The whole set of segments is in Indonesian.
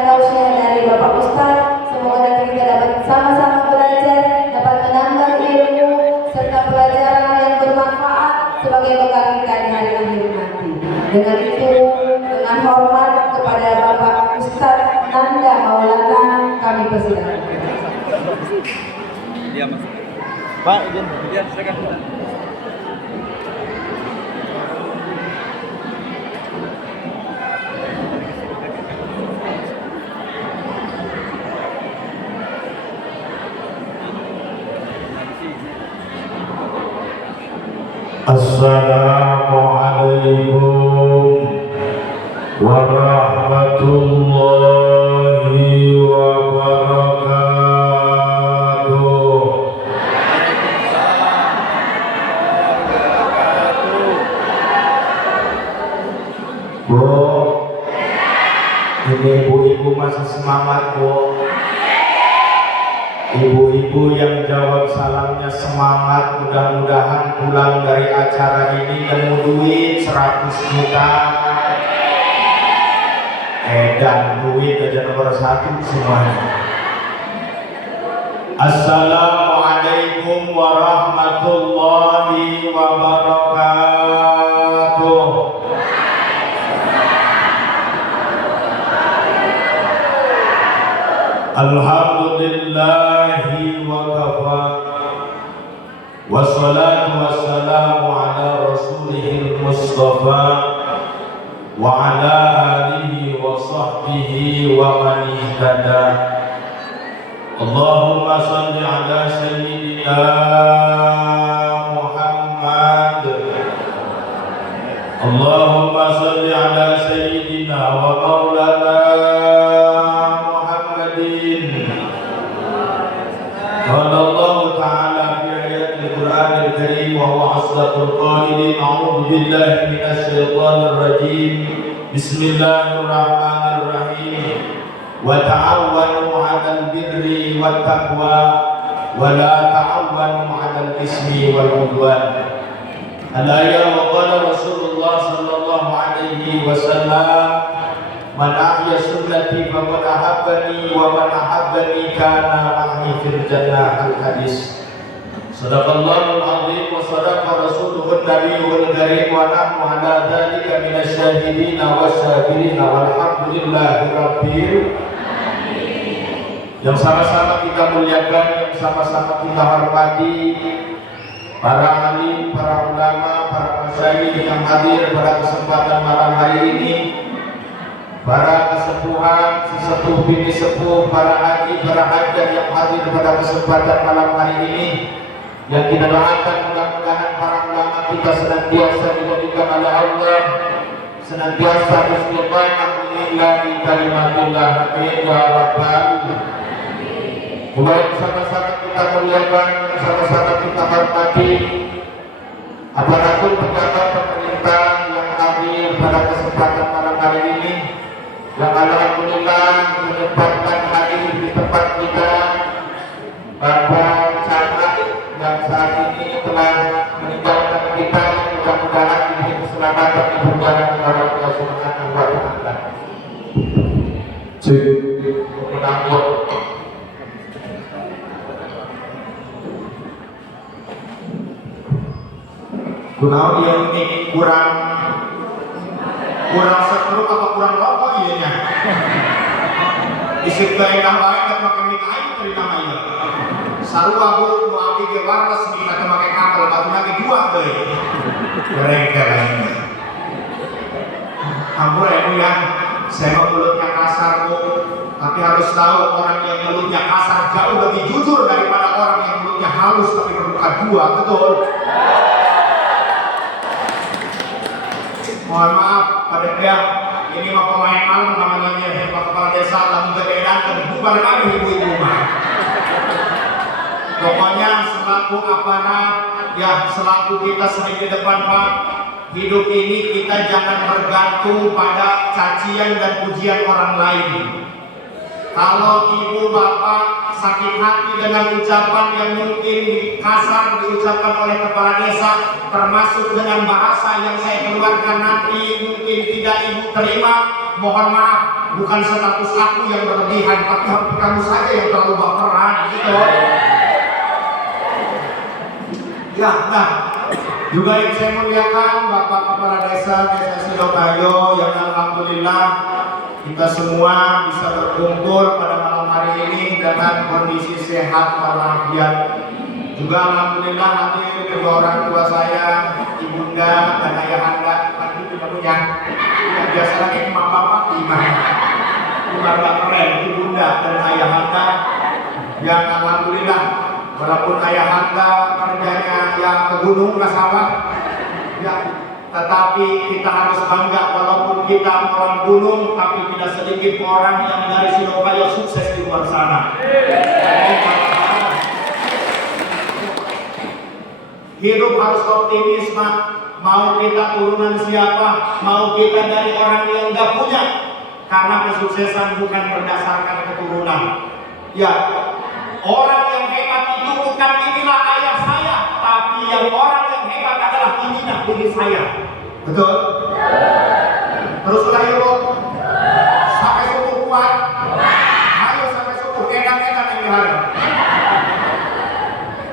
tausiah dari Bapak Ustaz. Semoga nanti kita dapat sama-sama belajar, dapat menambah ilmu serta pelajaran yang bermanfaat sebagai bekal kita di hari akhir nanti. Dengan itu, dengan hormat kepada Bapak Ustaz Nanda Maulana, kami persilakan. Dia Mas. Pak, izin. Iya, silakan. Assalamualaikum warahmatullahi wabarakatuh. Bu, ini ibu-ibu masih semangat, Bu. Ibu-ibu yang jawab salamnya semangat, mudah-mudahan pulang dari acara ini nemu duit 100 juta. Dan duit aja nomor 1 semuanya. Assalamualaikum warahmatullahi wabarakatuh. Alhamdulillahi wa kafa, wassalatu wassalamu ala rasulihil mustafa wa ala alihi wa sahbihi wa man ihtada. Allahumma salli ala sayyidina Muhammad. Allahumma salli ala sayyidina wa maulana قال الله تعالى في آيات القرآن الكريم وهو أصدق القائلين أعوذ بالله من الشيطان الرجيم بسم الله الرحمن الرحيم وتعاونوا على البر والتقوى ولا تعاونوا على الإثم والعدوان. الآية وقال رسول الله صلى الله عليه وسلم Man ahya sunnati faqad ahabbani wa man ahabbani kana ma'i fil jannah. Al-hadis. Sadaqallahul azim wa sadaqa rasuluhun nabiyyul karim wa nahnu ala dzalika minasy syahidin wasyakirin walhamdulillahi rabbil alamin. Yang sama-sama kita muliakan, yang sama-sama kita hormati para alim, para ulama, para masyayikh yang hadir pada kesempatan malam hari ini, para kesepuhan, sesepuh bini sepuh, para haji, para hajat yang hadir pada kesempatan malam hari ini, yang kita doakan mudah-mudahan para ulama kita senantiasa dijadikan oleh Allah, senantiasa istiqamah lillahi kalimatullah, amin ya rabbal alamin. Mulai sama-sama kita muliakan, sama-sama kita hormati apapun pejabat pemerintah yang hadir pada kesempatan malam hari ini, yang alhamdulillah menyempatkan hadir di tempat kita, Bapak Camat yang saat ini telah meninggalkan kita, mudah-mudahan diberi keselamatan di perjalanan Allah Subhanahu wa taala. Kunaon yang ini kurang setruk apa kurang rokok iya nya. Isip teh endah bae teh make mie aing teh nama ieu. Sarua bu nu abdi ge wartes mie teh make kapal batuna ge dua deui. Goreng keren. Ampun ya, saya mah mulutnya kasar bu, tapi harus tahu orang yang mulutnya kasar jauh lebih jujur daripada orang yang mulutnya halus tapi bermuka dua, betul? Mohon maaf pada pihak ini mah pemain malam namanya Pak Kepala Desa lamun kedean bukan kami ibu-ibu mah. Pokoknya selaku apana ya selaku kita sering di depan Pak, hidup ini kita jangan bergantung pada cacian dan pujian orang lain. Kalau ibu bapak sakit hati dengan ucapan yang mungkin kasar diucapkan oleh kepala desa, termasuk dengan bahasa yang saya keluarkan nanti mungkin tidak ibu terima, mohon maaf, bukan status aku yang berlebihan, tapi hati kamu saja yang terlalu baperan gitu. Ya, nah, juga yang saya muliakan Bapak Kepala Desa Sidokayo yang alhamdulillah kita semua bisa berkumpul pada malam hari ini dengan kondisi sehat walafiat. Juga alhamdulillah hadir kedua orang tua saya, ibunda dan ayahanda. Pasti tidak punya. Ya, biasa lagi emak bapak gimana? Keluarga keren, ibunda dan ayahanda yang alhamdulillah walaupun ayahanda kerjanya ya ke gunung ke sawah, ya, tetapi kita harus bangga walaupun kita orang gunung, tapi tidak sedikit orang yang dari Sidokayo sukses di luar sana. Hidup harus optimis, Mak. Mau kita turunan siapa, mau kita dari orang yang nggak punya, karena kesuksesan bukan berdasarkan keturunan. Ya, orang yang hebat itu bukan inilah ayah saya, tapi yang orang yang hebat adalah inilah diri saya. Betul? Teruslah yuk, sampai subuh kuat. Ayo sampai subuh edan-edan yang diharap.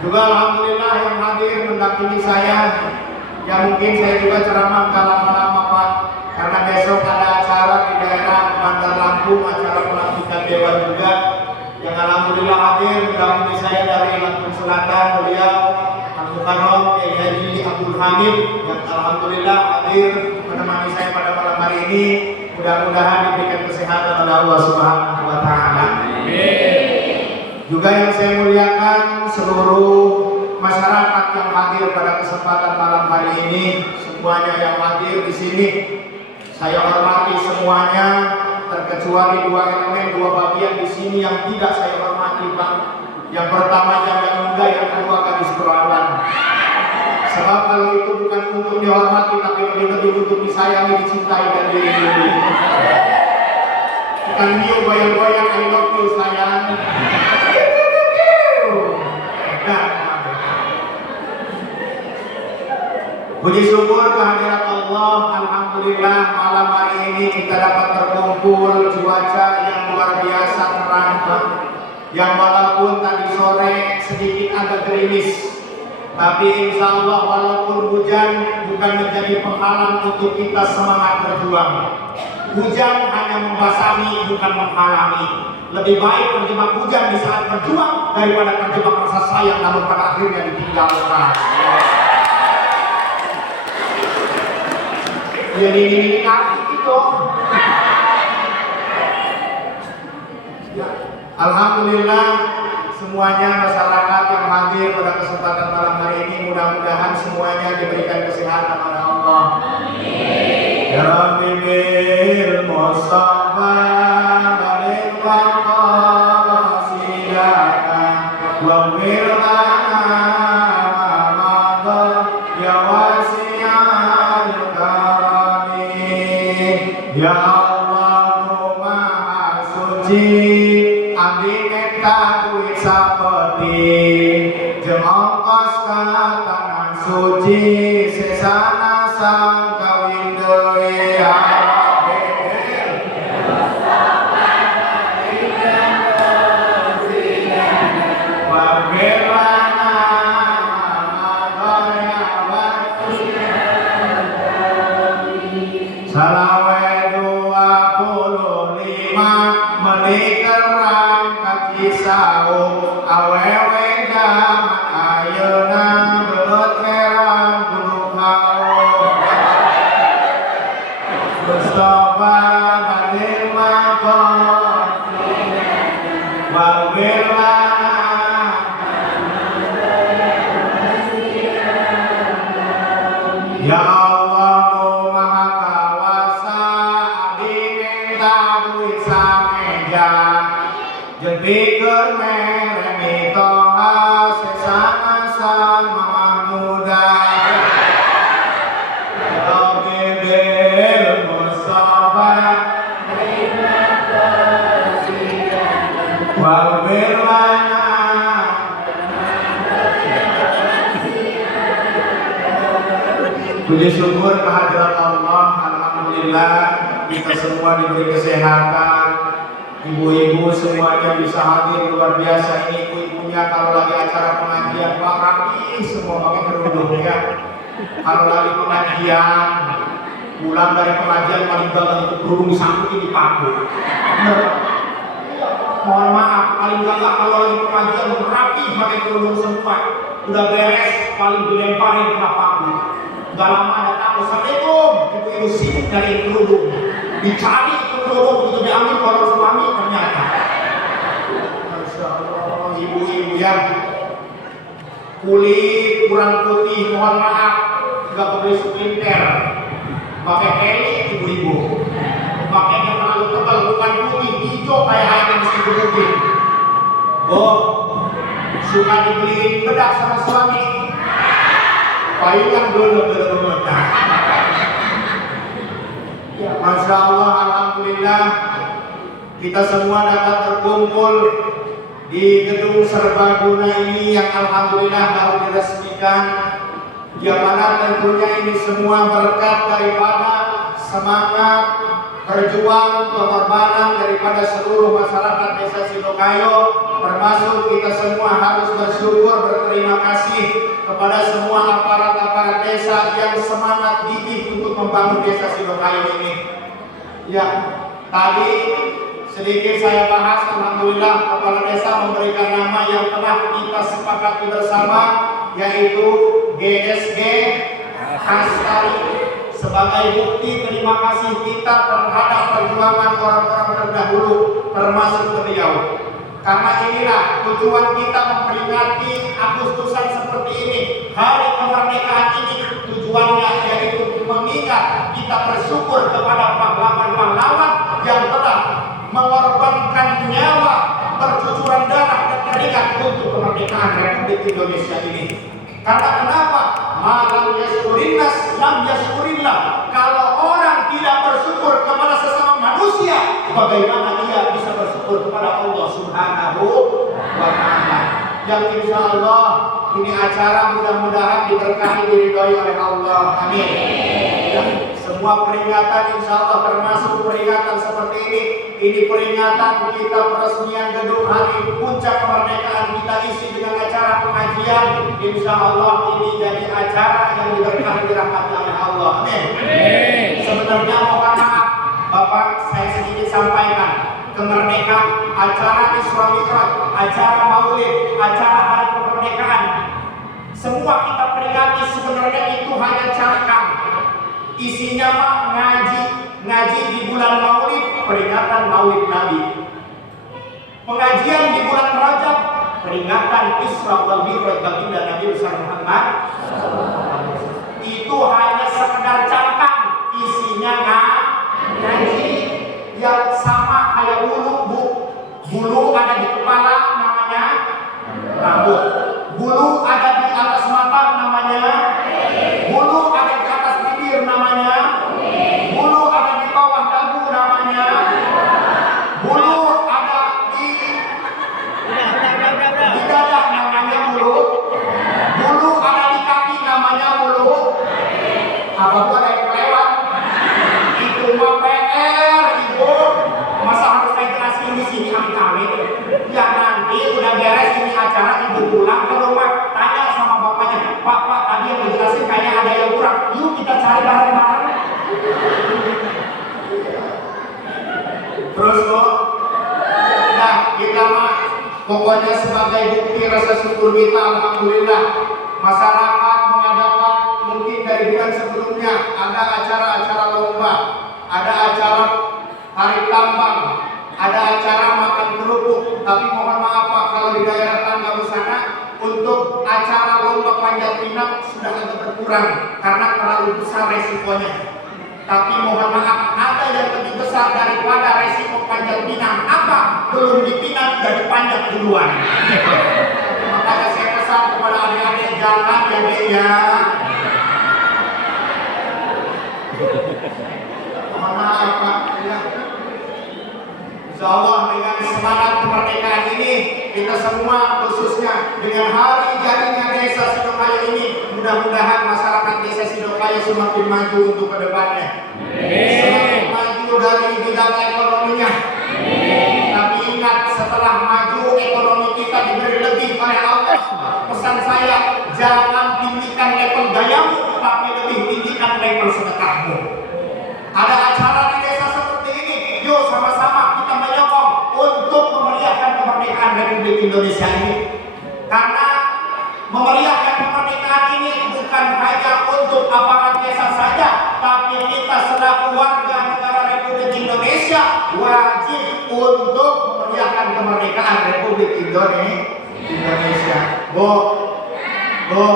Juga alhamdulillah yang hadir mendampingi saya. Ya mungkin saya juga ceramah gak lama-lama Pak, karena besok ada acara di daerah Bandar Lampung, acara pelantikan dewan juga. Yang alhamdulillah hadir mendampingi saya dari Lampung Selatan, beliau Al-Mukarram Kiai Haji Abdul Hamid, yang alhamdulillah hadir menemani saya pada malam hari ini. Mudah-mudahan diberikan kesehatan oleh Allah Subhanahu wa taala. Juga yang saya muliakan seluruh masyarakat yang hadir pada kesempatan malam hari ini, semuanya yang hadir di sini saya hormati semuanya, terkecuali dua elemen, dua bagian di sini yang tidak saya hormati, Pak. Yang pertama janda muda, yang kedua gadis perawan. Sebab kalau itu bukan untuk dihormati, tapi lebih untuk disayangi, dicintai dan dilindungi. Bukan dia goyang-goyang I love you sayang. Puji syukur kehadirat Allah, alhamdulillah malam hari ini kita dapat berkumpul, cuaca yang luar biasa terang, yang walaupun tadi sore sedikit agak gerimis, tapi insya Allah walaupun hujan bukan menjadi penghalang untuk kita semangat berjuang. Hujan hanya membasahi, bukan menghalangi. Lebih baik terjebak hujan di saat berjuang daripada terjebak rasa sayang namun pada akhirnya ditinggalkan. Jadi ini kaki itu. Ya, alhamdulillah semuanya masyarakat yang hadir pada kesempatan malam hari ini mudah-mudahan semuanya diberikan kesehatan oleh Allah. Ya Rabbi bil Mustafa balil qasidaka wa wirlana ma ya wasi'al karami. Ya Allah Maha Suci, abdi minta duit sapeti, jeung ongkos ka tanah suci, sesana sang kawin deui Ya Allah nu maha kawasa, abdi minta duit sameja, jeung pikeun mere mitoha sesana sang mamah muda. Rabbi bil Mustafa Puji syukur kehadirat Allah, alhamdulillah kita semua diberi kesehatan. Ibu-ibu semuanya bisa hadir, luar biasa. Ini ibu-ibunya kalau lagi acara pengajian Pak rapi semua pakai kerudung ya. Kalau lagi pengajian, pulang dari pengajian paling gagal itu kerudung disangkutin di paku. Mohon maaf, paling gagal kalau lagi pengajian rapi pakai kerudung semua. Udah beres, paling dilemparin kena paku. Gak lama ada tamu, assalamualaikum, ibu-ibu sibuk dari kerudung. Dicari kerudung itu diambil kalau suami ternyata. Masya Allah, ibu-ibu yang kulit kurang putih, mohon maaf, gak boleh splinter. Pakai peli ibu-ibu. Pakainya terlalu tebal, bukan putih, hijau kayak ayam yang mesti digebukin. Oh, suka dibeliin bedak sama suami. Payungan dulu. Ya, Masya Allah, alhamdulillah kita semua dapat berkumpul di gedung serbaguna ini yang alhamdulillah baru diresmikan. Yang mana tentunya ini semua berkat daripada semangat berjuang pengorbanan daripada seluruh masyarakat Desa Sidokayo, termasuk kita semua harus bersyukur, berterima kasih kepada semua aparat-aparat desa yang semangat gigih untuk membangun Desa Sidokayo ini. Ya, tadi sedikit saya bahas, alhamdulillah kepala desa memberikan nama yang telah kita sepakati bersama, yaitu GSG Hastari, sebagai bukti terima kasih kita terhadap perjuangan orang-orang terdahulu termasuk beliau. Karena inilah tujuan kita memperingati Agustusan seperti ini, hari kemerdekaan ini, tujuannya yaitu mengingat kita bersyukur kepada pahlawan-pahlawan yang telah mengorbankan nyawa, bercucuran darah dan keringat untuk kemerdekaan Republik Indonesia ini. Karena kenapa? Malam yaskurinnas lam yaskurillah. Kalau orang tidak bersyukur kepada sesama manusia, bagaimana dia bisa bersyukur kepada Allah Subhanahu wa ta'ala? Yang insya Allah ini acara mudah-mudahan diberkahi, diridhoi oleh Allah. Amin. Ya, semua peringatan insya Allah termasuk peringatan seperti ini peringatan kita peresmian gedung hari puncak kemerdekaan, kita isi dengan acara pengajian. Insya Allah ini jadi acara yang diberkahi, dirahmati oleh Allah. Amin. Sebenarnya mohon maaf Bapak, saya sedikit sampaikan, kemerdekaan, acara Isra Mi'raj, acara Maulid, acara hari kemerdekaan, semua kita peringati sebenarnya itu hanya cangkang. Isinya Pak ngaji di bulan Maulid, peringatan Maulid Nabi. Pengajian di bulan Rajab, peringatan Isra wal Mi'raj baginda Nabi besar Muhammad. Itu hanya sekedar cangkang, isinya ngaji yang sama kayak bulu ada di kepala namanya rambut, bulu ada di atas mata namanya bulu, ada di atas bibir namanya bulu, ada di bawah dagu namanya bulu, ada di dada namanya bulu, bulu ada di kaki namanya bulu. Apa tuh ada yang kelewat? Itu mah PR ibu. Masa harus saya jelasin di sini amit-amit? Ya nanti udah beres ini acara, ibu pulang ke rumah, tanya sama bapaknya, Pak tadi yang dijelasin kayaknya ada yang kurang, yuk kita cari bareng-bareng. Terus kok, nah kita mah pokoknya sebagai bukti rasa syukur kita, alhamdulillah masyarakat mengadakan mungkin dari bulan sebelumnya ada acara-acara lomba, ada acara tarik tambang, ada acara makan kerupuk. Tapi mohon maaf Pak, kalau di daerah Tanggamus sana untuk acara lomba panjat pinang sudah agak berkurang karena terlalu besar resikonya. Tapi mohon maaf, ada yang lebih besar daripada resiko panjat pinang. Apa? Belum dipinang, udah dipanjat duluan. Makanya saya pesan kepada adik-adik, jangan ya Dek ya. Mohon maaf Pak ya. Insyaallah dengan semangat kemerdekaan ini, kita semua khususnya dengan hari jadinya desa Sidokaya ini, mudah-mudahan masyarakat desa Sidokaya semakin maju untuk kedepannya. Semakin maju dari bidang ekonominya. Tapi ingat, setelah maju ekonomi kita diberi lebih oleh Allah. Pesan saya, jangan tinggikan level gayamu, tapi lebih tinggikan level sedekahmu. Ada acara di desa seperti ini, yuk sama-sama kita menyokong untuk memeriahkan kemerdekaan Republik Indonesia ini. Karena memeriahkan kemerdekaan ini bukan hanya untuk aparat desa saja, tapi kita selaku warga negara Republik Indonesia wajib untuk memeriahkan kemerdekaan Republik Indonesia. Bu, itu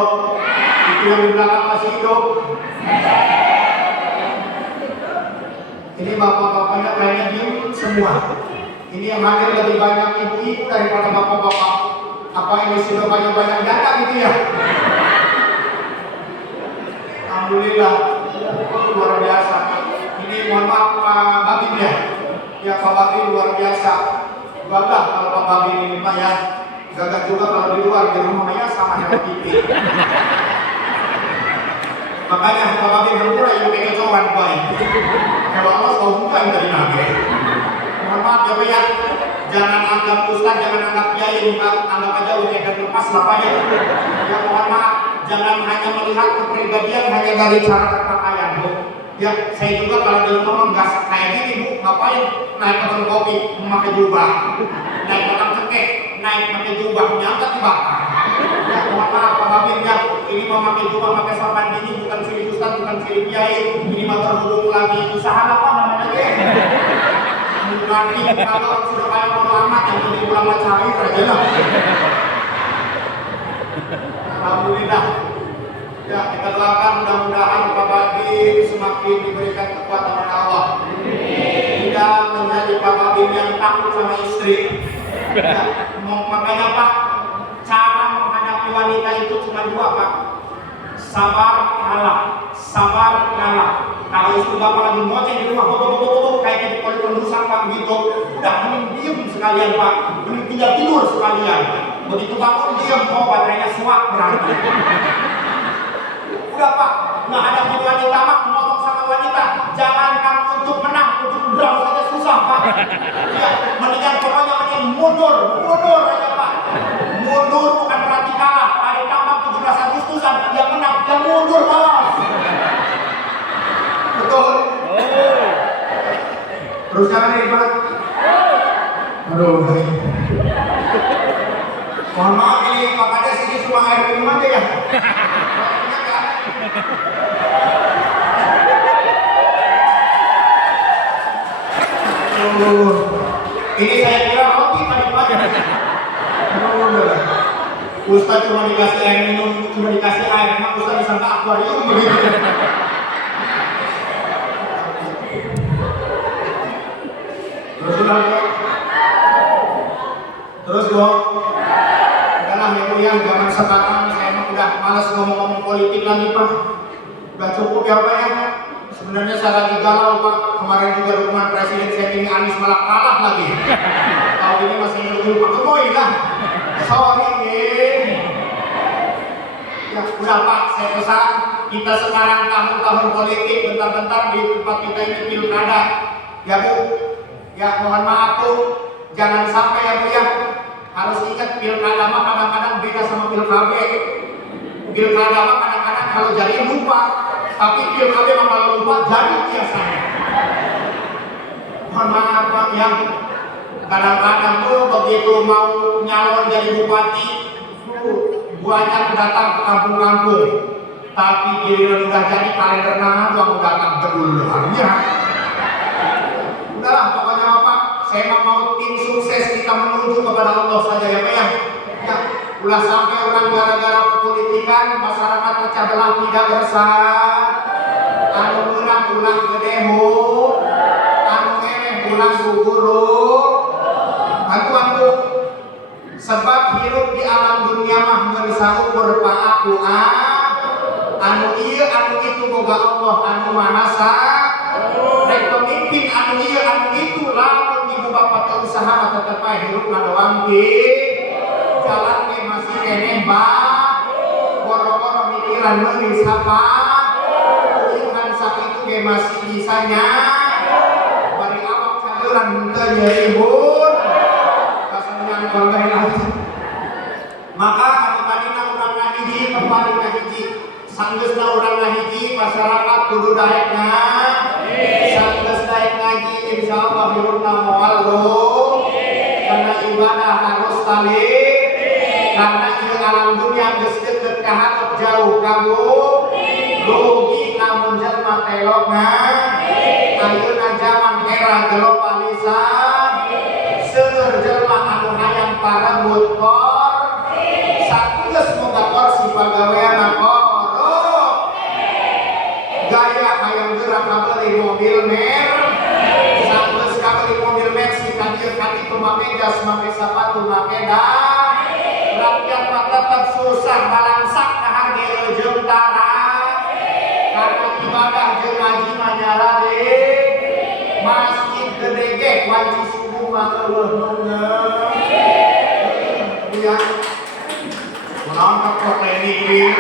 yang di belakang masih hidup. Ini bapak-bapaknya kayaknya diem semua. Ini yang hadir lebih banyak ibu-ibu daripada bapak-bapak. Apa ini sudah banyak janda gitu ya? Alhamdulillah, luar biasa. Ini mohon maaf Pak Babin ya. Ya Pak Babin luar biasa. Bangga kalau Pak Babin ini Pak ya. Gagah juga kalau di luar, di rumahnya sama dengan pipi. Makanya Pak Babin berpura yang pakai cowan baik. Kalau Allah tahu bukan dari Nabi. Mohon maaf ya Pak ya. Jangan anggap ustaz, jangan anggap kiai, anggap aja udah dan lepas lah Pak ya. Ya mohon maaf, jangan hanya melihat kepribadian hanya dari cara berpakaian Bu. Ya saya juga kalau di rumah nggak kayak gini Bu, ngapain naik ke kopi memakai jubah, naik ke cekek, naik pakai jubah nyangkat dibakar. Ya mohon maaf Pak Babin ya, ini memakai jubah pakai sorban ini bukan silih ustaz, bukan silih kiai, ini mah terhubung lagi usaha apa namanya ya? Nanti kalau sudah kayak bodo amat yang penting ulama cair aja lah. Alhamdulillah. Ya kita doakan mudah-mudahan Pak Babin semakin diberikan kekuatan oleh Allah. Tidak menjadi Pak Babin yang takut sama istri. Ya, makanya Pak, cara menghadapi wanita itu cuma dua Pak. Sabar ngalah. Kalau istri bapak lagi ngoceh di rumah, kayak di perusahaan Pak gitu, udah mending diem sekalian Pak, mending tidak tidur sekalian. Begitu bangun diem, baterainya suak berarti. Udah Pak, nggak ada wanita Pak, ngomong sama wanita, jangankan untuk menang, untuk berang saja susah Pak. Ya, mendingan pokoknya mending mundur aja Pak. Mundur bukan berarti kalah. Hari tambah 17 Agustusan, yang menang, yang mundur bos. Betul. Terus jangan ribet. Aduh. Mohon maaf ini Pak Kades ini cuma air minum aja ya. Ini saya kira roti tadi Pak. Ustaz cuma dikasih air minum, cuma dikasih air, emang Ustaz disangka akuarium begitu. Terus dong. Udahlah ya Bu ya, zaman sekarang saya emang udah malas ngomong-ngomong politik lagi Pak. Udah cukup ya Pak ya. Sebenarnya saya lagi galau Pak. Kemarin juga dukungan presiden saya ini Anies malah kalah lagi. Tahun ini masih nunggu Pak Gemoy lah. Sorry ya udah Pak, saya pesan kita sekarang tahun-tahun politik, bentar-bentar di tempat kita ini pilkada. Ya Bu, ya mohon maaf Bu, jangan sampai ya Bu ya. Harus ingat pilkada mah kadang-kadang beda sama pilkada. Pilkada mah kadang-kadang kalau jadi lupa, tapi pilkada mah kalau lupa jadi biasanya. Mohon maaf Pak ya. Kadang-kadang tuh begitu mau nyalon jadi bupati, banyak datang ke kampung-kampung. Tapi giliran udah jadi kalender doang datang bedul ya. Udahlah pokoknya Bapak, saya mau tim sukses kita menuju kepada Allah saja ya Pak ya. Ya, ulah sampai orang gara-gara politikan masyarakat pecah belah tidak bersah. Anu ulang gedeho, anu ulang guguru. Bantuan Bu, sebab hidup di alam dunia mah bisa ukur paaku anu iya anu itu boga Allah anu maha sa rek pemimpin anu iya anu itu lamun ibu bapak usaha tetep ae hirupna doang ki jalan ge masih keneh boro-boro mikiran meuli sapa uyuhan sakitu ge masih bisanya bari awak cagelan teu nyerihun kasenang bae lagi maka adibadina urang ngahiji kembali ngahiji sanggeusna urang ngahiji masyarakat kudu daekna sanggeus daek ngaji insyaallah hirupna moal karena ibadah harus tali karena ieu alam dunia geus deukeut ka hateup jauh kamu rugi lamun jelema telokna ayeuna zaman era globalisasi seueur jelema anu hayang parebut kor sageus boga kursi pagaweanna korup gaya hayang gerak kabeli mobil mer sageus kabeli mobil Mercy ka dieu ka ditu make gas make sepatu make dah rakyat mah tetep susah balangsak ka harge jeung tara karena ibadah jeung ngaji mah nyarade masjid gede ge wanci subuh mah leuweung ya naon ka protein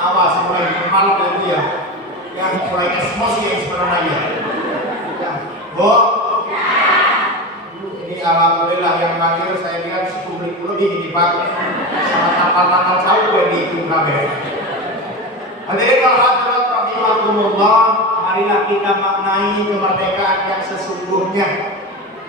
awas mulai malam dari dia yang mulai emosi yang sebenarnya ya Bu ini alhamdulillah yang hadir saya lihat 10.000 lebih ini Pak sama kapal-kapal jauh di itu kabeh hadirin hadirat rahimakumullah marilah kita maknai kemerdekaan yang sesungguhnya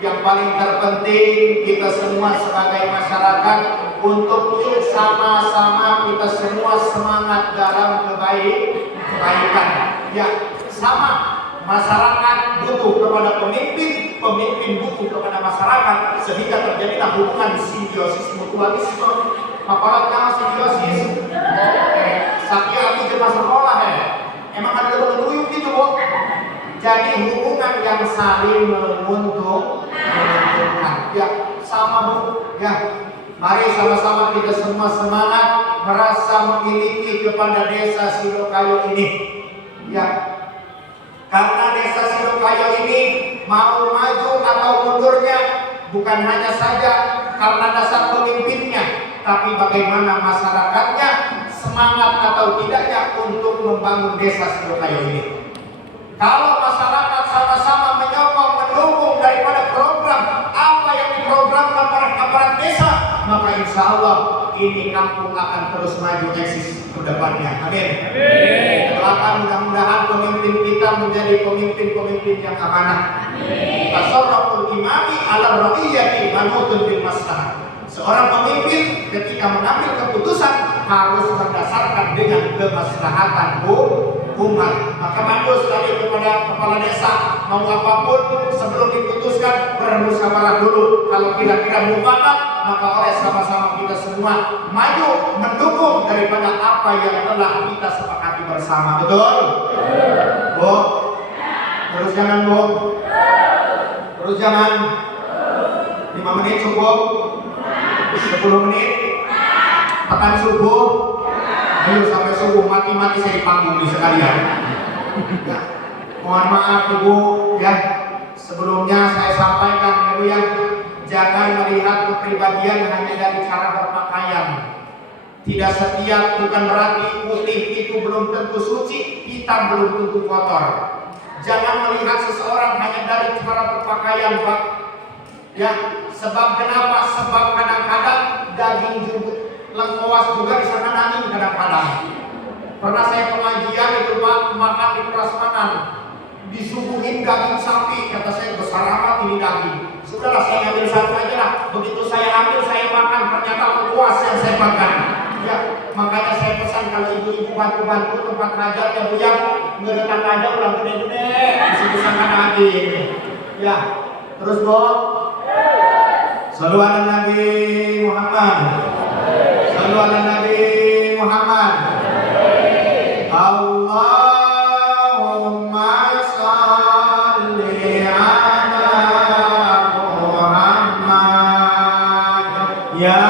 yang paling terpenting kita semua sebagai masyarakat untuk yuk sama-sama kita semua semangat dalam kebaikan ya sama masyarakat butuh kepada pemimpin, pemimpin butuh kepada masyarakat sehingga terjadilah hubungan simbiosis mutualisme apalagi simbiosis sakya abi jemaah sekolah emang ada bentuk gitu Bu jadi hubungan yang saling menguntungkan ya sama Bu ya mari sama-sama kita semua semangat merasa memiliki kepada desa Sidokayo ini ya karena desa Sidokayo ini mau maju atau mundurnya bukan hanya saja karena dasar pemimpinnya tapi bagaimana masyarakatnya semangat atau tidaknya untuk membangun desa Sidokayo ini. Kalau masyarakat sama-sama menyokong, mendukung daripada program apa yang diprogramkan oleh aparat desa, maka insya Allah ini kampung akan terus maju eksis ke depannya. Amin. Doakan mudah-mudahan pemimpin kita menjadi pemimpin-pemimpin yang amanah. Tasarruful imami ala ra'iyati manutun bil maslahah. Seorang pemimpin ketika mengambil keputusan harus berdasarkan dengan kemaslahatan umat. Maka mandus tadi kepada kepala desa mau apapun sebelum diputuskan bermusyawarah dulu. Kalau kira-kira mufakat maka oleh sama-sama kita semua maju mendukung daripada apa yang telah kita sepakati bersama. Betul? Bu? Terus jangan Bu? Terus jangan 5 menit cukup? 10 menit? Tekan subuh? Ayo sampai subuh mati-mati saya dipanggung di sekalian. Ya. Mohon maaf Ibu ya. Sebelumnya saya sampaikan Ibu ya, jangan melihat kepribadian hanya dari cara berpakaian. Tidak setiap bukan berarti putih itu belum tentu suci, hitam belum tentu kotor. Jangan melihat seseorang hanya dari cara berpakaian Pak. Ya, sebab kenapa? Sebab kadang-kadang daging juga lengkoas juga di sana daging kadang-kadang. Pernah saya pengajian itu Pak, makan di prasmanan disuguhin daging sapi, kata saya besar amat ini daging. Sudahlah saya ambil satu aja lah. Begitu saya ambil saya makan ternyata puas yang saya makan. Ya, makanya saya pesan kalau ibu-ibu bantu-bantu tempat hajat ya Bu ya, ngedekan aja ulang gede-gede, bisa daging. Ya, terus Bu. Sallu ala Nabi Muhammad. Sallu ala Nabi Muhammad. Allahumma salli ala Muhammad. Ya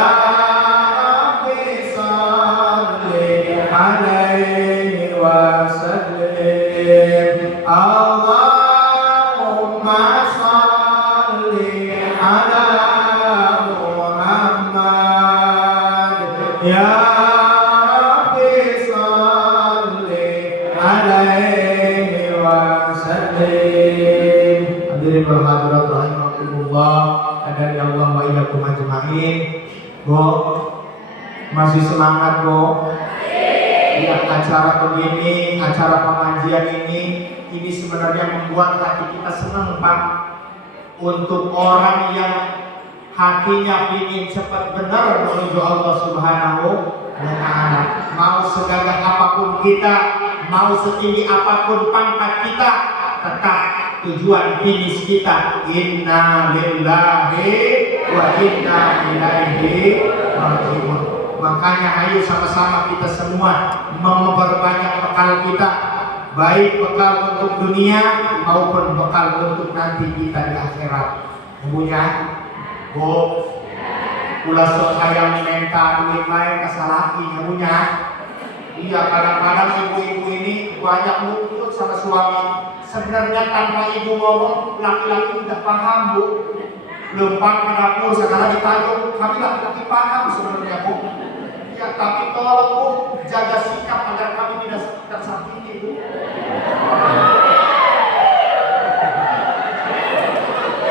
Rabbi salli alaihi wa sallim. Allahumma ala Muhammad ya Rabbi sholli alaihi wa sallim. Hadirin wal hadirat rahimakumullah, hadani Allah wa iyyakum ajmain. Bo, masih semangat Bo? Ya, acara begini, acara pengajian ini sebenarnya membuat hati kita senang Pak. Untuk orang yang hatinya ingin cepat benar menuju Allah Subhanahu wa Ta'ala, mau segagah apapun kita, mau setinggi apapun pangkat kita, tetap tujuan finish kita inna lillahi wa inna ilaihi raji'un. Makanya ayo sama-sama kita semua memperbanyak bekal kita, baik bekal untuk dunia maupun bekal untuk nanti kita di akhirat. Punya Bu, ulah sok hayang minta duit lain kesalaki punya. Iya, kadang-kadang ibu-ibu ini banyak nurut sama suami. Sebenarnya tanpa ibu ngomong, laki-laki udah paham Bu. Lempang ke dapur, sekarang ditajuk, kami laki-laki paham sebenarnya Bu. Ya, tapi tolong Bu, jaga sikap agar kami tidak tersakiti Bu.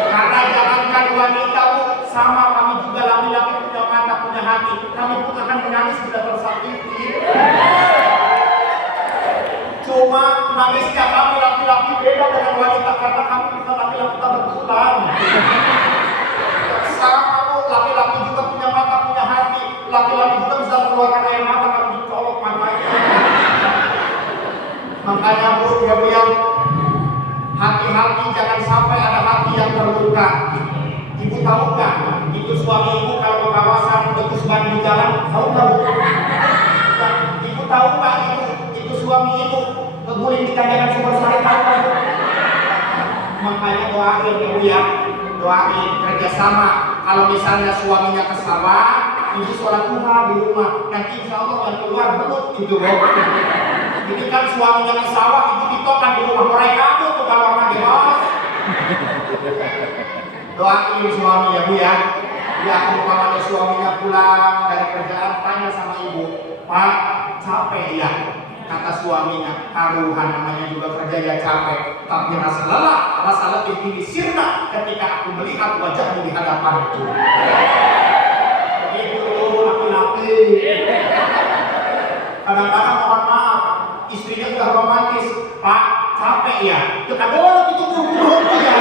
Karena jangankan wanita Bu, sama kami juga laki-laki punya mata, punya hati. Kami pun akan menangis bila tersakiti. Cuma nangisnya kami laki-laki beda dengan wanita karena kami bukan laki-laki kebetulan. Sama Bu, laki-laki juga punya mata, punya hati. Laki-laki juga bisa mengeluarkan air mata kalau dicolok matanya. Makanya Bu, ya Bu, yang hati-hati jangan sampai ada hati yang terluka. Ibu tahu nggak? Itu suami ibu kalau ke kawasan betus ban di jalan, tahu nggak Bu? Ibu tahu nggak itu suami ibu ngeguling di tanjakan Sumber Sari, tahu nggak Bu? Makanya doain ya Bu ya, doain kerjasama. Kalau misalnya suaminya ke sawah, ibu sholat duha di rumah, nanti insya Allah yang keluar belut itu Bu. Ini kan suaminya ke sawah, ibu ditokan di rumah mereka tuh kalau lagi bos. Doain suami ya Bu ya. Ya umpamanya suaminya pulang dari kerjaan, tanya sama ibu, Pak capek ya? Kata suaminya, taruhan namanya juga kerja ya capek, tapi rasa lelah, rasa letih ini sirna ketika aku melihat wajahmu di hadapanku. Itu laki-laki. Kadang-kadang mohon maaf, istrinya sudah romantis, Pak capek ya? Kita boleh itu buru-buru ya.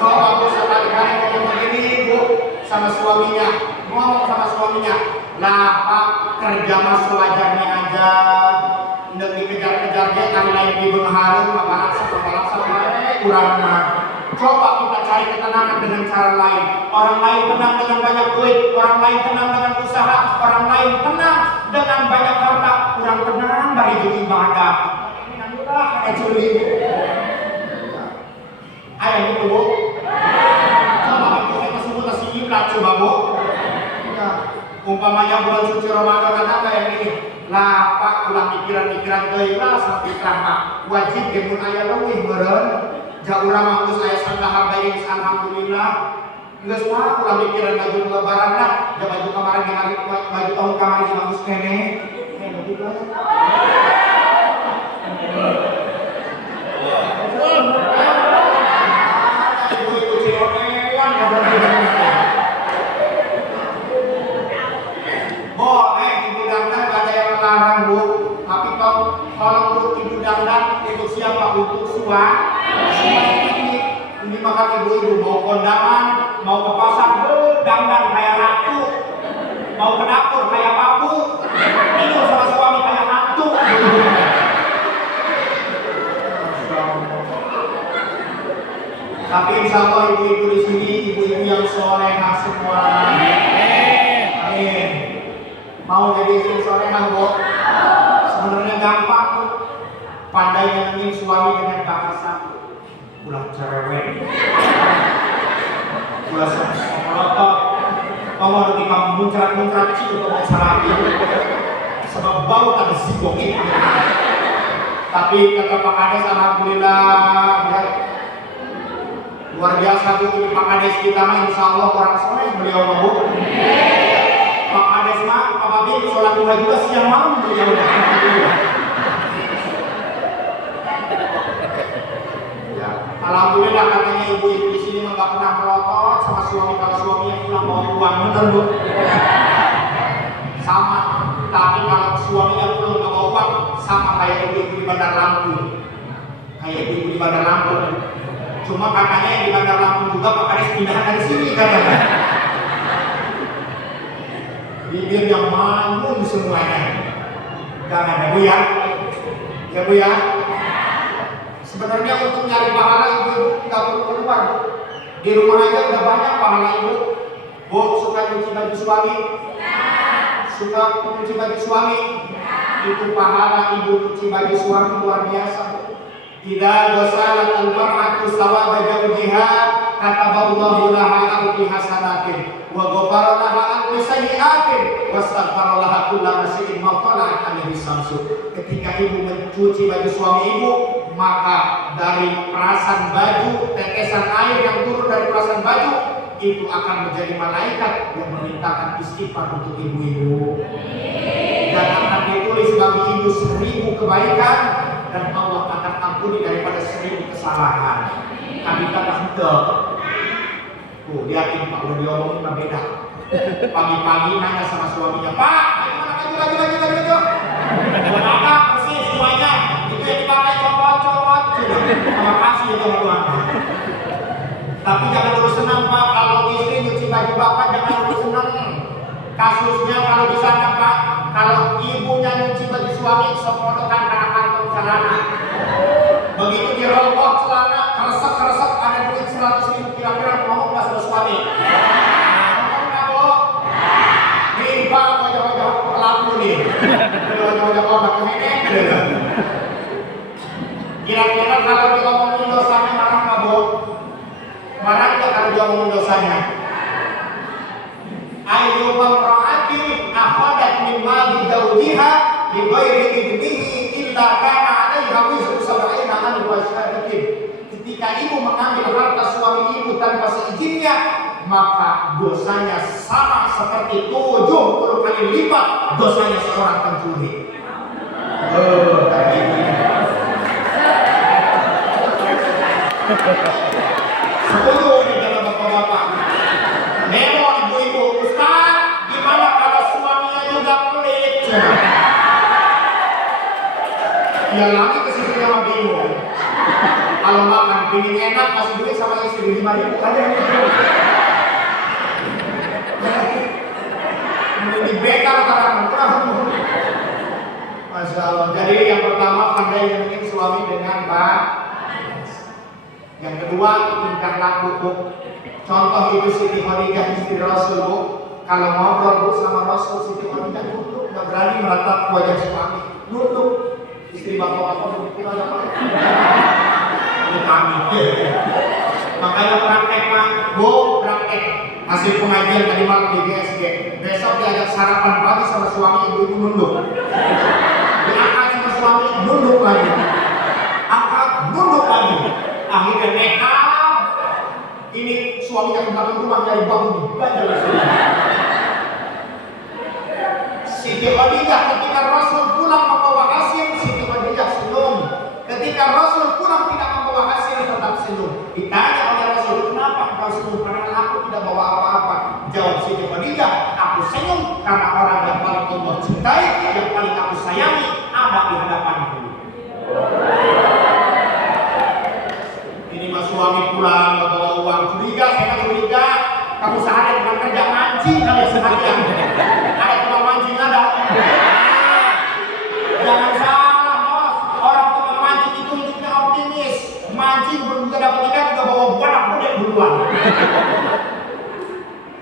Coba Bu sekali-kali ngomong begini Bu sama suaminya, ngomong sama suaminya, lah Pak kerja mas sewajarnya aja, nggak dikejar-kejar dia kali lain di Bengharu, balap kurang mah. Coba kita cari ketenangan dengan cara lain. Orang lain tenang dengan banyak duit, orang lain tenang dengan usaha, orang lain tenang dengan banyak harta, kurang tenang dari ibadah. Alhamdulillah ada curi. Ayo Bu Bu. Coba kita sebut singkat coba Bu. Ya, umpamanya bulan suci Ramadan kan kayak ini. Lah Pak ulah pikiran-pikiran deui lah sampai Pak. Wajib gemun aya leuwih meureun. Ja urang mah geus aya sanggahar bae geus alhamdulillah. Geus mah ulah pikiran baju lebaran lah. Ja baju kemarin di baju tahun kemarin bagus kene. Begitu. Boleh ibu dandan gak ada yang melarang Bu, tapi kalau untuk ibu dandan untuk siapa? Untuk suami. Ini makan ibu-ibu mau kondangan, mau ke pasar, dandan kayak ratu, mau ke dapur kayak babu, tidur sama suami kayak hantu. Tapi insya Allah ibu-ibu di sini ibu-ibu yang solehah semua. Amin. Mau jadi istri solehah Bu? Sebenarnya gampang tuh. Pandai nyenengin suami dengan bahasa ulah cerewet. Ulah semelotot. Kamu harus muncrat-muncrat sih untuk masalah ini. Sebab bau tak disibongin. Tapi kata Pak Kades, alhamdulillah ya, luar biasa Bu. Ini Pak Kades kita mah insya Allah orang soleh beliau mah Bu. Pak Kades mah Pak Babi sholat duha juga siang malam beliau. Ya, alhamdulillah katanya ibu-ibu di sini mah nggak pernah melotot sama suami kalau suaminya pulang bawa uang, bener Bu. Sama, tapi kalau suaminya pulang nggak bawa uang sama kayak ibu-ibu di Bandar Lampung. Kayak ibu-ibu di Bandar Lampung. Cuma katanya yang di Bandar Lampung juga Pak Kades pindahan dari sini katanya. Bibir yang manyun semuanya. Jangan ya Bu ya. Ya Bu ya. Sebenarnya untuk nyari pahala ibu nggak perlu keluar. Di rumah aja udah banyak pahala ibu. Bu suka cuci baju suami? Suka cuci baju suami? Itu pahala ibu cuci baju suami luar biasa. Idza ghasalat al-mar'atu sawaba zawjiha kataballahu laha bi hasanatin wa ghafara laha bi sayyi'atin wastaghfara laha kullu shay'in ma tala'at alaihi samsu. Ketika ibu mencuci baju suami ibu, maka dari perasan baju, tetesan air yang turun dari perasan baju itu akan menjadi malaikat yang memintakan istighfar untuk ibu-ibu. Dan akan ditulis bagi ibu 1000 kebaikan dan Allah akan ampuni daripada 1000 kesalahan. Kami kata hendak. Tuh, lihatin Pak, udah diomongin mah beda. Pagi-pagi nanya sama suaminya, Pak, baju. Buat apa? Persis semuanya. Itu yang dipakai copot. Terima kasih ya Tuhan. Tapi jangan dulu senang Pak, kalau istri nyuci baju Bapak jangan dulu senang. Kasusnya kalau di sana Pak, kalau ibunya nyuci baju suami sepodokan karena kantong celana. Begitu dirogoh celana, keresek ada duit 100.000 kira-kira ngomong nggak sama suami. Ngomong nggak Bu? Nih Pak, wajah-wajah pelaku nih. Wajah-wajah orang kehenek. Kira-kira kalau diomongin dosanya marah nggak Bu? Marah nggak kalau diomongin dosanya? Ayu mamra'atin akhadat min mali zawjiha bi ghairi idnihi illa kana 'alaiha wizru 70 an wa syahadatin. Ketika ibu mengambil harta suami ibu tanpa seizinnya, maka dosanya sama seperti 70 kali lipat dosanya seorang pencuri. Setuju nih kata bapak-bapak. Nemo ibu-ibu, Ustaz, gimana kalau suaminya juga pelit? Ya lagi ke situ sama bingung. Kalau makan piring enak kasih duit sama istri 5.000 aja. Menjadi bekal karena kurang. Masya Allah. Jadi yang pertama pandai nyenengin suami dengan baik. Yang kedua tingkah laku Bu. Contoh itu Siti Khadijah istri Rasul Bu. Kalau ngobrol Bu sama Rasul, Siti Khadijah nunduk, nggak berani meratap wajah suami. Nunduk. Istri bapak-bapak begitu aja Pak. Ini kami. Makanya praktek Pak, Bu praktek. Hasil pengajian tadi malam di GSG. Besok diajak sarapan pagi sama suami, ibu-ibu nunduk. Diangkat sama suami, nunduk lagi. Angkat, nunduk lagi. Akhirnya nekat. Ini suaminya ke belakang rumah dari bangun belajar Rasulullah. Siti Khadijah ketika Rasul pulang membawa hasil, Siti Khadijah senyum. Ketika Rasul pulang tidak membawa hasil, tetap senyum. Ditanya oleh Rasul, kenapa engkau senyum? Karena aku tidak bawa apa-apa. Jawab Siti Khadijah, aku senyum karena orang yang paling Allah cintai, yang paling aku sayangi ada di hadapanku. Ini mas suami pulang bawa uang, curiga, saya curiga. Kamu sehari bukan kerja mancing kali seharian. Ada tukang mancing ada. Jangan salah bos, orang tukang mancing itu hidupnya optimis. Mancing belum bisa dapat ikan udah bawa buanak gede duluan.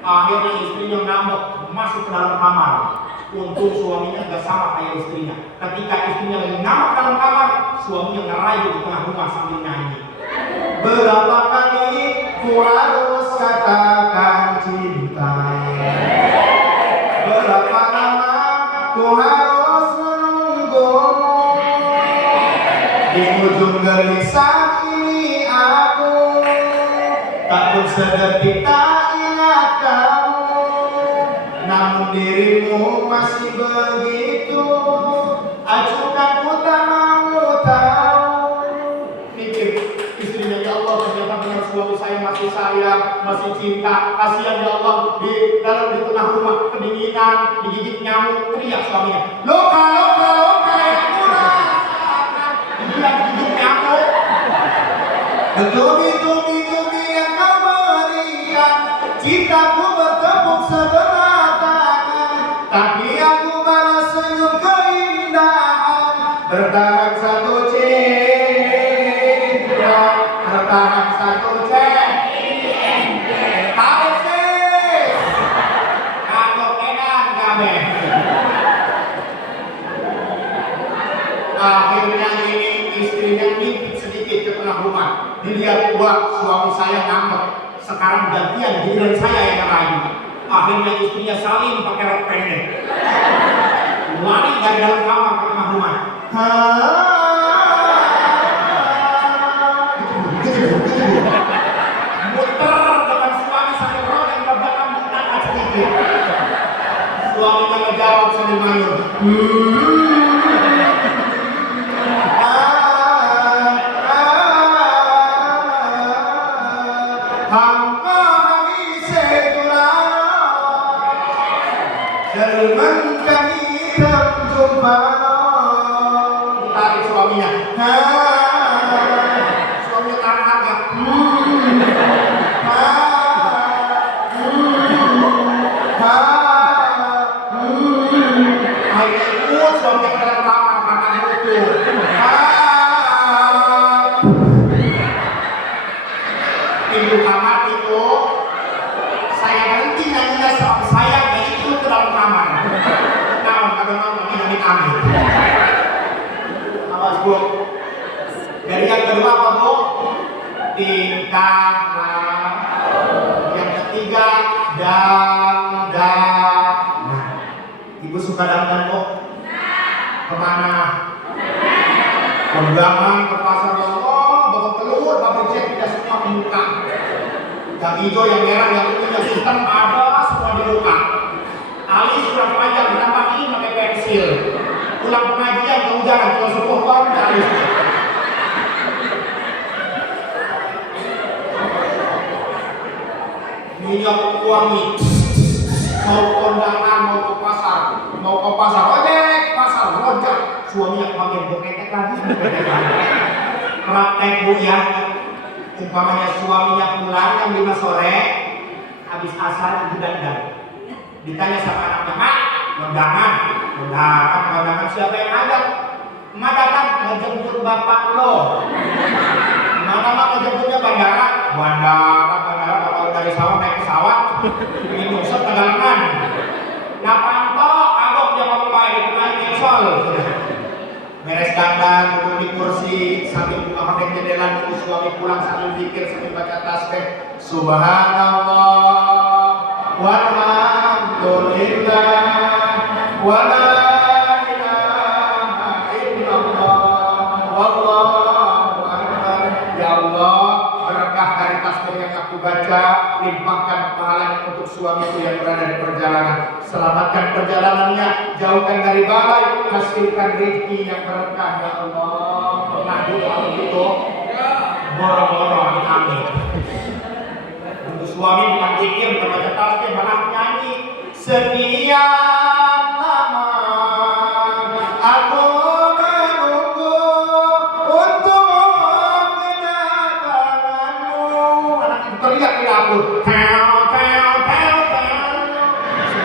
Akhirnya istrinya ngambek masuk ke dalam kamar. Untung suaminya nggak sama kayak istrinya. Ketika istrinya lagi ngambek dalam kamar, suaminya ngerayu di tengah rumah sambil nyanyi. Berapa kali ku harus katakan cinta? Berapa lama ku harus Gelisah ini aku, tak pun sedetik tak ingat kamu, namun dirimu masih begitu acuhkan ku tak mau tahu. Mikir istrinya, ya Allah ternyata benar suami saya masih sayang, masih cinta. Kasihan ya Allah di tengah rumah kedinginan, digigit nyamuk. Teriak suaminya, loka loka loka yang murah. Dia digigit nyamuk. Tubi yang kau berikan, cintaku bertepuk sebelah tangan, tapi aku balas senyum keindahan. Bertahan satu cinta, bertahan satu tarik sih, kagok edan kami. Akhirnya ini istrinya ngintip sedikit ke tengah rumah. Dilihat, wah suami saya ngambek. Sekarang gantian giliran saya yang ngerayu. Akhirnya istrinya saling pakai rok pendek. Lari dari dalam kamar ke tengah rumah. Muter dengan suami sampai rok yang belakang angkat sedikit. Suaminya ngejawab sambil manyun. Tarik suaminya. Suaminya tarik harga. Akhirnya ikut suaminya ke dalam kamar makan itu. Pintu kamar itu saya berhenti nyanyinya sebab saya gak ikut ke dalam kamar. Amin. Awas Bu. Dari yang kedua apa Bu? Tingkah. Yang ketiga dan. Nah, Ibu suka dandan Bu? Kemana? Kondangan ke pasar bawa telur, bawa cek tidak semua di muka. Yang hijau, yang merah, yang kuning, yang hitam ada semua di muka. Alis kurang panjang, kenapa ini pakai pensil? Pulang pengajian kehujanan, kalau sepuh banget alis. Minyak wangi. Mau kondangan, mau ke pasar, ojek, pasar, loncat. Suaminya panggil, gue ketek lagi. Praktek Bu ya. Umpamanya suaminya pulang jam 5 sore, habis asar ibu dandan. Ditanya sama anaknya, Mak, kondangan siapa yang ngajak? Mak datang ngejemput bapak lo. Mana Mak ngejemputnya bandara? Bandara bapak dari sawah naik pesawat. Ingin nyusup tegalangan. Ngapain kagok dia mau main nyesol. Beres dandan, duduk di kursi sambil buka hordeng jendela nunggu suami pulang sambil zikir sambil baca tasbih. Subhanallah walhamdulillah wa la ilaha illallah wallahu akbar. Ya Allah, berkah dari tasbih yang aku baca, limpahkan pahalanya untuk suamiku yang berada di perjalanan. Selamatkan perjalanannya, jauhkan dari balai, hasilkan rezeki yang berkah ya Allah. Pernah doa begitu? Boro-boro amin. Untuk suami bukan zikir, bukan baca tasbih, malah nyanyi. Sekian lama aku menunggu untuk kedatanganmu. Anak itu teriak di dapur.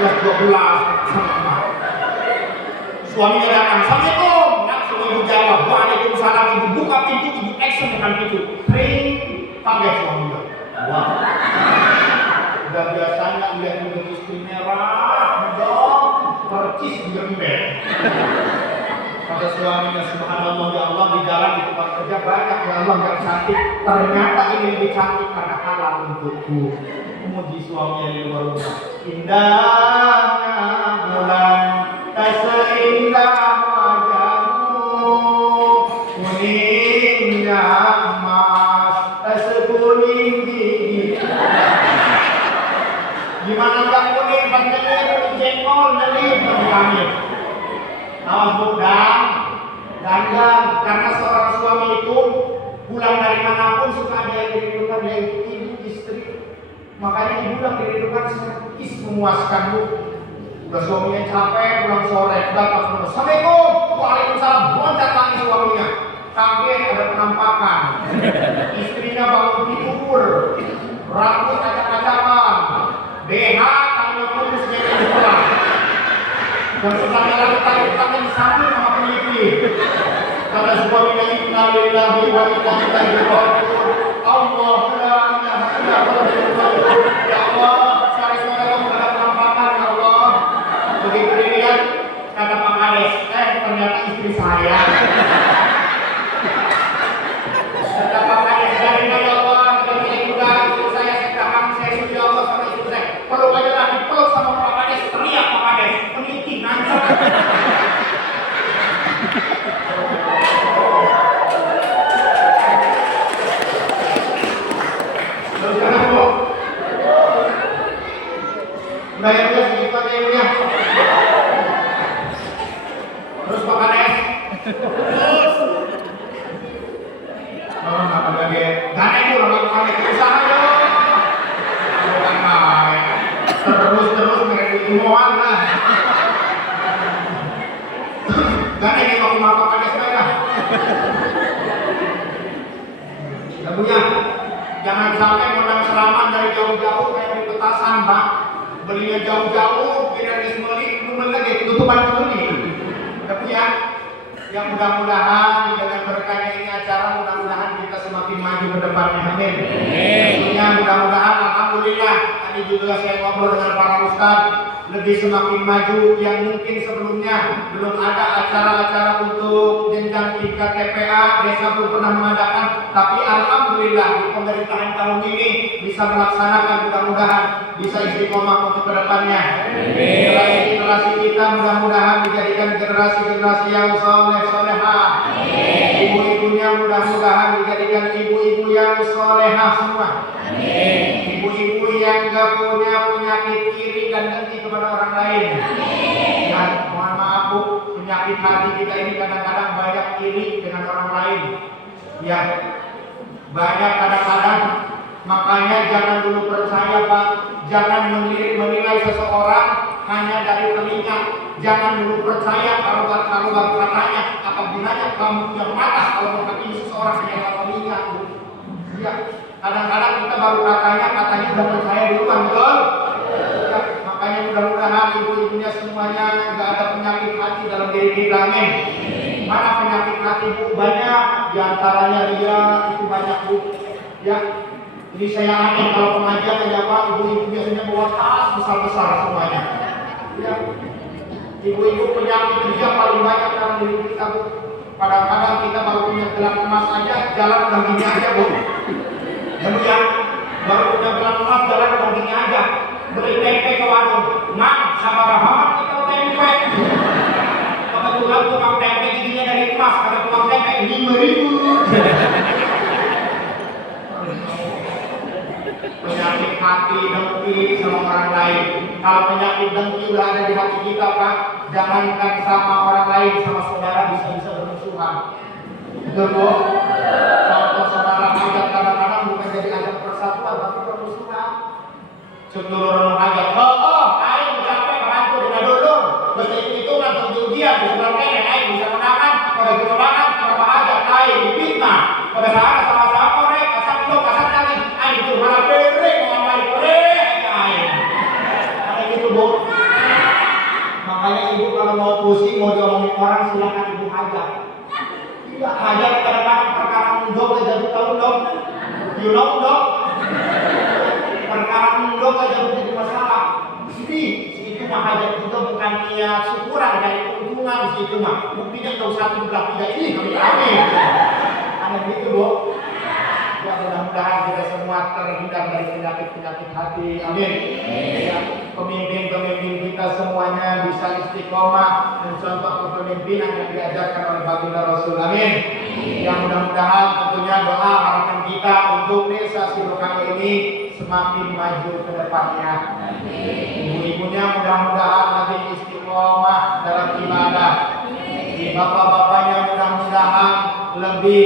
11-12 suaminya datang, Assalamualaikum. Langsung ibu jawab, Waalaikumsalam. Ibu buka pintu, ibu action dengan pintu. Ring, panggil suaminya. Wah, udah biasanya lihat ibu istri merah, dong, percis di gembel. Kata suaminya, subhanallah ya Allah, di jalan di tempat kerja banyak ya Allah yang cantik. Ternyata ini lebih cantik karena halal untukku. Memuji suaminya di luar rumah. Indahnya bulan, tak seindah wajahmu. Kuningnya Awas budang, dandan, karena seorang suami itu pulang dari manapun suka ada yang dirindukan, yaitu ibu istri. Makanya ibu yang dirindukan servis memuaskan bu. Udah suaminya capek, pulang sore, datang terus. Assalamualaikum, waalaikumsalam, loncat lagi suaminya. Kaget ada penampakan. Istrinya bangun tidur, rambut acak-acakan, BH tangannya putus jadi pulang. Dan setelahnya lagi tarik-tarik di samping sama peneliti. Kata suaminya inna lillahi wa inna ilaihi raji'un. Allah la ilaha illa huwa. Ya Allah, saudara-saudara ada penampakan ya Allah. Begitu dilihat kata Pak Kades, ternyata istri saya. Kata Pak Kades, dari ya Allah, dari juga istri saya sedang saya sudah Allah sama istri saya. Perlu aja lah dipeluk sama Pak Kades, teriak Pak Kades, peneliti nanti. Udah ya udah segitu aja ya. Terus Pak Kades. Oh, nggak ada dia. Gak itu orang Kades usaha dong. Bukan main. Terus mereka dimohon lah. Gak ini mau Pak Kades mereka. Ya punya. Jangan sampai modal seraman dari jauh-jauh kayak di petasan, Pak. Belinya jauh-jauh, kira dismeli, belum lagi tutupan beli. Tapi yang mudah-mudahan dengan berkahnya ini acara, mudah-mudahan kita semakin maju ke depannya. Amin. Tentunya mudah-mudahan, alhamdulillah, tadi juga saya ngobrol dengan para ustadz, lebih semakin maju yang mungkin sebelumnya belum ada acara-acara untuk jenjang tingkat TPA, desa belum pernah mengadakan, tapi alhamdulillah di pemerintahan tahun ini bisa melaksanakan, mudah-mudahan bisa istiqomah untuk kedepannya. Generasi kita mudah-mudahan dijadikan generasi-generasi yang soleh-solehah. Ibu-ibunya mudah-mudahan dijadikan ibu-ibu yang solehah semua. Ibu-ibu yang gak punya penyakit iri dan dengki kepada orang lain. Dan mohon maaf bu, penyakit hati kita ini kadang-kadang banyak iri dengan orang lain. Ya, banyak kadang-kadang. Makanya jangan dulu percaya Pak, jangan menilai seseorang hanya dari telinga. Jangan dulu percaya kalau katanya, apa gunanya kamu punya mata kalau menghakimi seseorang hanya dari telinga. Ya, kadang-kadang kita baru katanya sudah percaya duluan, betul? Ya, makanya mudah-mudahan ibu-ibunya semuanya nggak ada penyakit hati dalam diri kita, amin. Mana penyakit hati bu? Banyak, diantaranya dia itu banyak bu. Ya. Jadi saya aneh kalau pengajian ya Pak, ibu-ibu biasanya bawa tas besar-besar semuanya. Ya. Ibu-ibu penyakit dia paling banyak dalam diri kita bu. Kadang-kadang kita baru punya gelang emas aja, jalan udah gini aja bu. Ya bu ya, baru punya gelang emas, jalan udah gini aja. Beli tempe ke warung, mang sama rahmat kita tempe. Kebetulan tukang tempe giginya dari emas, kalau tukang tempe 5.000. Penyakit hati dengki sama orang lain. Kalau penyakit dengki udah ada di hati kita Pak, jangankan sama orang lain, sama saudara bisa bermusuhan. Betul bu? Contoh saudara hajat kadang-kadang bukan jadi ajang persatuan, tapi permusuhan. Sebelum orang hajat, ayo capek bantu dengan dulu. Bisa hitungan untuk ujian, bisa berkene, ayo bisa menangan, pada kemenangan, pada hajat, ayo dipitnah. Pada saat sama-sama korek, asap itu, asap lagi, ayo itu mana perek, mengambil korek, ayo. Ada gitu bu. Makanya ibu kalau mau pusing, mau diomongin orang, silakan ibu hajat. Tidak hajat kadang-kadang perkara mundok aja tahu dong. You know dong. Perkara mundok aja jadi masalah. Si itu mah hajat juga bukan niat syukuran dari keuntungan si itu mah. Buktinya kau satu belah tiga ini kami amin. Ada gitu bu. Ya mudah-mudahan kita semua terhindar dari penyakit-penyakit hati. Amin. Ya, pemimpin-pemimpin kita semuanya bisa istiqomah mencontoh kepemimpinan yang diajarkan oleh baginda Rasul. Amin. Yang mudah-mudahan tentunya doa harapan kita untuk desa Silokayo ini semakin maju ke depannya. Ibu-ibunya mudah-mudahan lagi istiqomah dalam ibadah. bapak-bapaknya mudah-mudahan lebih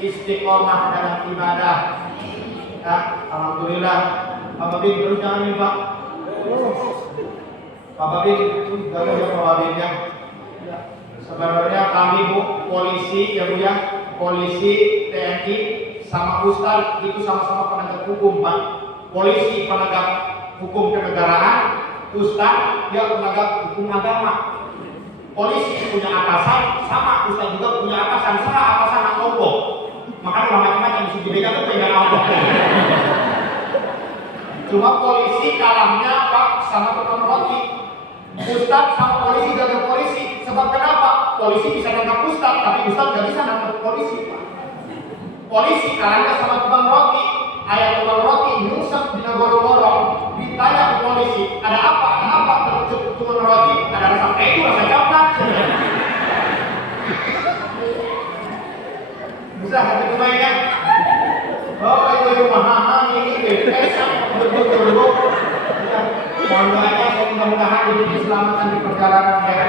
istiqomah dalam ibadah. Ya, alhamdulillah. Pak Babin terus jangan nih Pak. Pak Babin gagal ya Pak Babinnya. Sebenarnya kami Bu polisi ya Bu ya, polisi TNI sama Ustaz itu sama-sama penegak hukum Pak. Polisi penegak hukum kenegaraan, Ustaz dia penegak hukum agama. Polisi punya atasan, sama Ustaz juga punya atasan, sama atasan Allah. Makanya macam-macam mesti dipegang tuh pegang Allah. Cuma polisi kalahnya Pak sama tukang roti. Ustaz sama polisi jaga polisi. Sebab kenapa? Polisi bisa nangkap Ustaz, tapi Ustaz nggak bisa nangkap polisi Pak. Polisi kalahnya sama tukang roti. Ayat tukang roti nyungsep di gorong-gorong. Ditanya ke polisi, ada apa? Ada apa? Tukang roti, ada rasa itu rasa coklat. Bisa satu kemainnya. Oh itu mahal ini betul. Mohon doanya mudah-mudahan diberi keselamatan di perjalanan ya.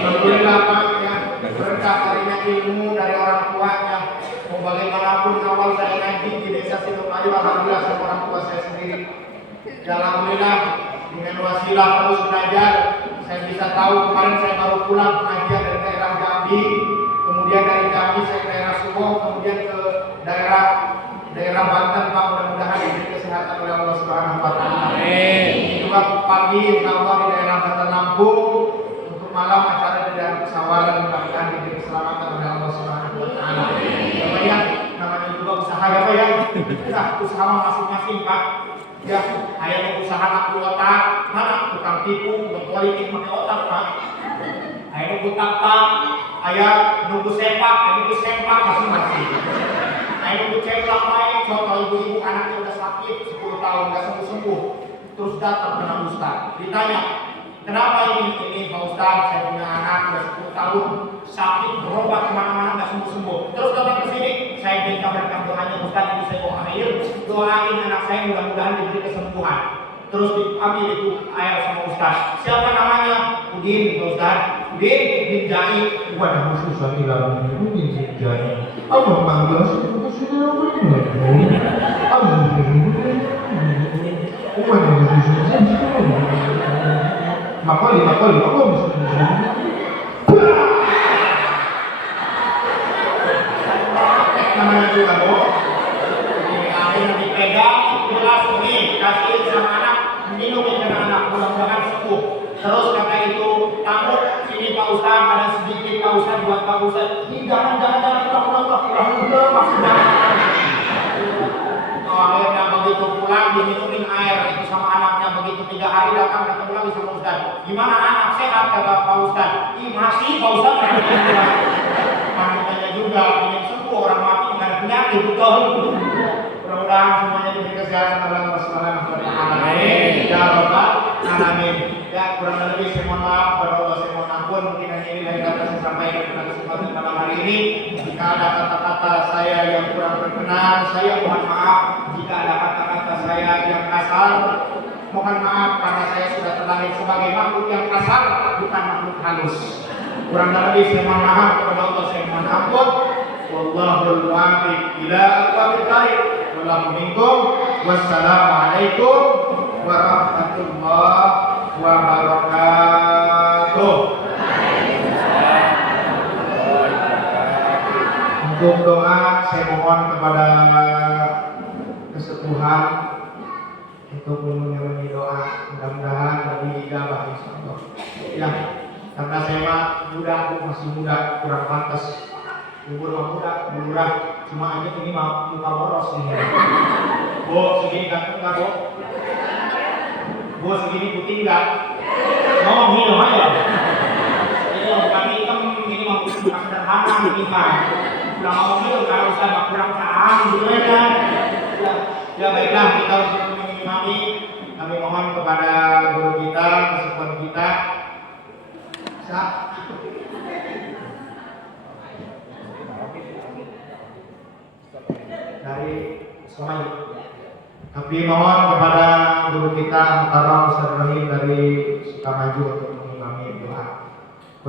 Alhamdulillah Pak ya. Berkah darinya ilmu dari orang tuanya. Mau bagaimanapun awal saya ngaji di desa Sidokayu, alhamdulillah sama orang tua saya sendiri. Ya alhamdulillah dengan wasilah terus belajar. Saya bisa tahu kemarin saya baru pulang pengajian dari daerah Jambi. Kemudian dari Jambi saya ke daerah Suwoh, kemudian ke daerah Banten Pak, mudah-mudahan diberi kesehatan oleh Allah Subhanahu wa taala. Amin. Juga pagi insyaAllah di daerah Banten Lampung, untuk malam acara di daerah Pesawaran, mudah-mudahan diberi keselamatan oleh Allah Subhanahu wa taala. Namanya juga usaha ya Pak ya. Nah, usaha masing-masing Pak. Ya, ayah usaha aku otak, mana tukang tipu, tukang politik pakai otak Pak. Ayah nunggu tak, ayah nunggu sepak masing-masing. Ayah nunggu ceplak main, contoh ibu-ibu anaknya udah sakit 10 tahun nggak sembuh-sembuh, terus datang kena Ustaz, ditanya, kenapa ini Pak Ustaz, saya punya anak udah 10 tahun sakit, berobat kemana-mana nggak sembuh-sembuh, terus datang ke sini, saya minta berkat doanya Ustaz, ini saya bawa air, doain anak saya mudah-mudahan diberi kesembuhan. Terus diambil itu air sama Ustaz. Siapa namanya? Udin Pak Ustaz. Udin bin Jai. Wadah susah hilang ini jadi. Apa manggil sudah begini? Makali, apa namanya juga Bu. Ini air yang dipegang jelas nih, kasih sama anak, minum dengan anak, mudah-mudahan sembuh. Terus kata itu, tamu sini Pak Ustaz, ada sedikit Pak Ustaz buat Pak Ustaz. Ini jangan udah maksudnya. Akhirnya begitu pulang diminumin air itu sama anaknya, begitu 3 hari datang ketemu lagi sama Ustaz. Gimana anak sehat kata Pak Ustaz? Ih masih Pak Ustaz. Makanya juga ingin sembuh orang mati nggak ada penyakit betul. Mudah-mudahan semuanya diberi kesehatan oleh Allah Subhanahu wa taala. Amin. Ya Rabbal alamin. Ya kurang lebih saya mohon maaf kepada Allah, saya mohon ampun mungkin hanya ini dari kata saya sampaikan pada kesempatan malam hari ini. Jika ada kata-kata saya yang kurang berkenan, saya mohon maaf. Jika ada kata-kata saya yang kasar, mohon maaf karena saya sudah terlahir sebagai makhluk yang kasar, bukan makhluk halus. Kurang lebih saya mohon maaf kepada Allah, saya mohon ampun. Wallahul muwaffiq ila aqwamit thariq. Wassalamualaikum warahmatullahi wabarakatuh. Untuk doa saya mohon kepada kesepuhan untuk mengiringi doa, mudah-mudahan lebih ijabah insyaallah. Ya, karena saya muda, masih muda, kurang pantas. Umur muda, murah, cuma aja ini muka boros ini. Bu, segini ganteng nggak Bu? Bu, segini putih nggak? Mau minum aja. Ini bukan hitam, ini mau sederhana ini mah. Udah mau minum kalau usah nggak kurang tahan gitu ya. Ya baiklah, kita untuk mengimami, kami mohon kepada guru kita, kesepuhan kita. Dari semuanya. Kami mohon kepada guru kita Mukarram Ustaz Rahim dari Sukamaju untuk mengimami doa.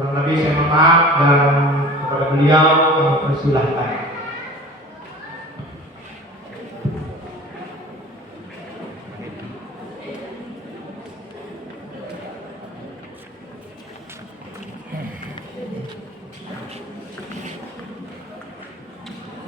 Kurang lebih saya mohon maaf dan kepada beliau kami persilahkan.